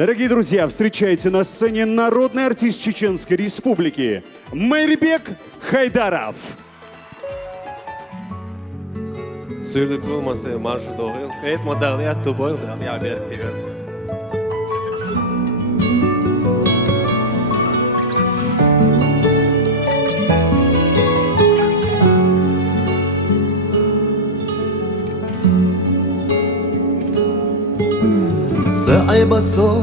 Дорогие друзья, встречайте на сцене народный артист Чеченской Республики Мейрбек Хайдаров. Sürdük olması marşı doğru. Et modaliyat tu boyun da ya berktiler. صعب صو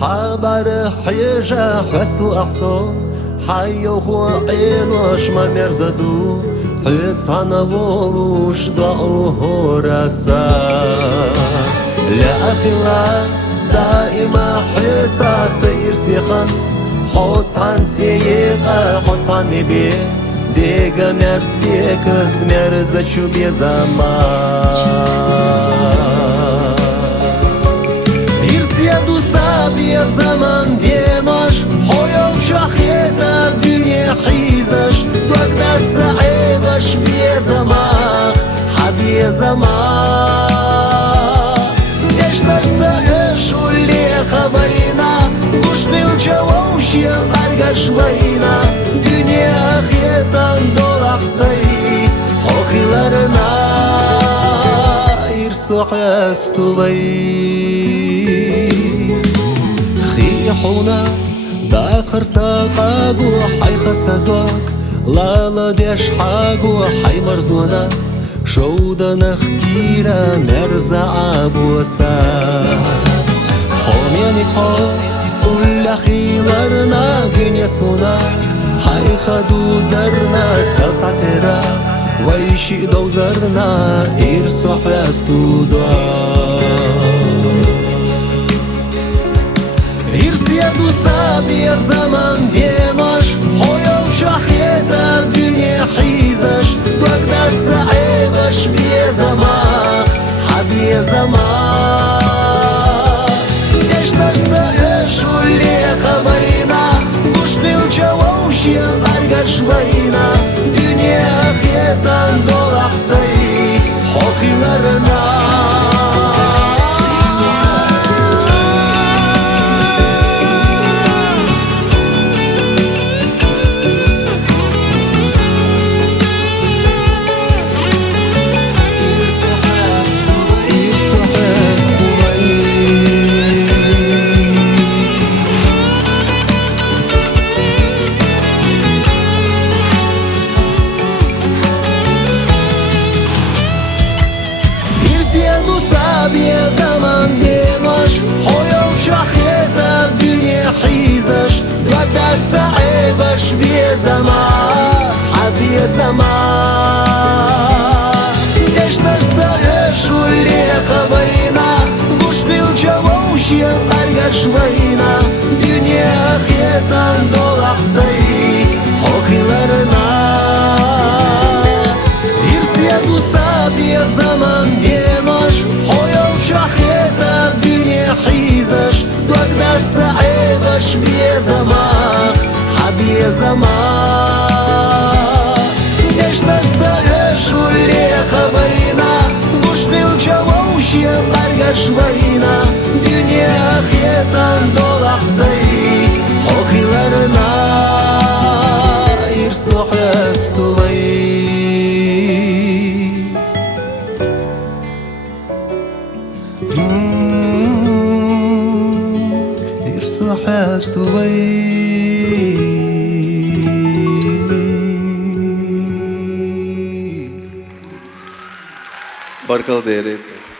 حبر حيجا حستو أحصو حيو هو عينوش ما مرزدو حيت صانا ولوش ضعوه رسا لا أخلا دائما حيت سير سيخن حوت صان سيقا حوت صان نبي ديقا مرز بيكت مرزا شو بيزمان Sjedu sabije zaman djenoš Hojov čahjeta dünje hizaš Dok da sa'ibaš bije zamah Habije zamah Deštaš sa još u lijeha vajna Kušnil çavuşya argaş vajna Dünye ahjetan dolak sayı Hohilarına irsu hastu خيحونا داخر ساقاقو حي خسدوك لا لا ديش حاقو حي مرزونا شودا نخكيرا مرزا عبوسا حومياني خو ولا خيلارنا دنيا سونا حي خدو زرنا سلسعترا ويشي دو زرنا إرسو حيستو Sjedu sabije zaman djenoš Hojov čahjeta dünje hizaš Dok da sa'ibaš bije zamah Habije zamah Deštaš sa još u lijeha vajna Kušnil çavuşya argaş vajna Dünye ahjetan dolak sayı Hohilarına Sabije zaman djenoš Hojov čahjeta dünje hizaš Dok da sa'ibaš bije zamah Habije zamah Deštaš sa još u lijeha vajna Kušnil çavuşya argaş vajna Dünye ahjetan dolak sayı Hohilarına Sjedu sabije zaman djenoš Hojov čahjeta dünje hizaš Dok da sa'ibaš bije zamah Habije zamah Deštaš sa još u lijeha vajna Kušnil çavuşya argaş vajna Dünye ahjetan dolak sayı Hohilarına irsu hastu irsu hastu Barkalı değeri ismi.